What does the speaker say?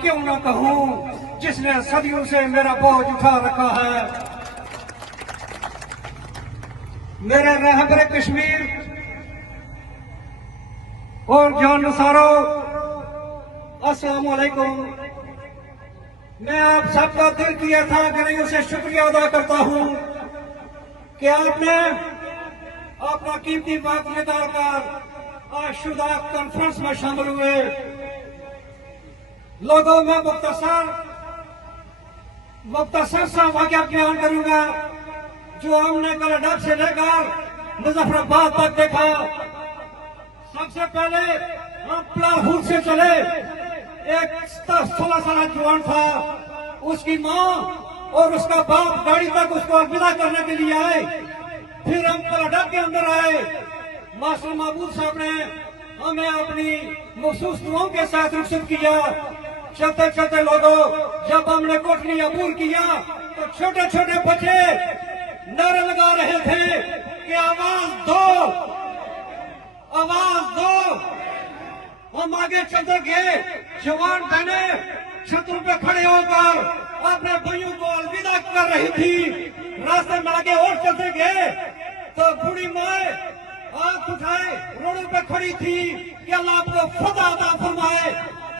क्यों ना कहूं, जिसने सदियों से मेरा बोझ उठा रखा है। मेरे रहबर कश्मीर और जान नसारो, अस्सलाम वालेकुम। मैं आप सबका दिल की यथाग्रहियों से शुक्रिया अदा करता हूं कि आपने अपना कीमती वक्त निकालकर आज शुदा कॉन्फ्रेंस में शामिल हुए। लोगों में मुख्तसर सा वाक़या बयान करूंगा जो हमने कनाडा से लेकर मुजफ्फराबाद तक देखा। सबसे पहले हम पलाहूर से चले। एक 16 साल जवान था, उसकी माँ और उसका बाप गाड़ी तक उसको अलविदा करने के लिए आए। फिर हम कनाडा के अंदर आए। मास्टर महबूब साहब ने हमें अपनी मखसूस दुआओं के साथ रुखसत किया। चलते चलते लोगों, जब हमने कोटली अबूर किया तो छोटे छोटे बच्चे नारे लगा रहे थे कि आवाज दो, आवाज दो। हम आगे चलते गए। जवान बहने छतों पे खड़े होकर अपने भाइयों को अलविदा कर रही थी। रास्ते में आगे और चलते गए तो बूढ़ी माए हाथ उठाए रोडों पे खड़ी थी कि अल्लाह आपको फतह अता फरमाए।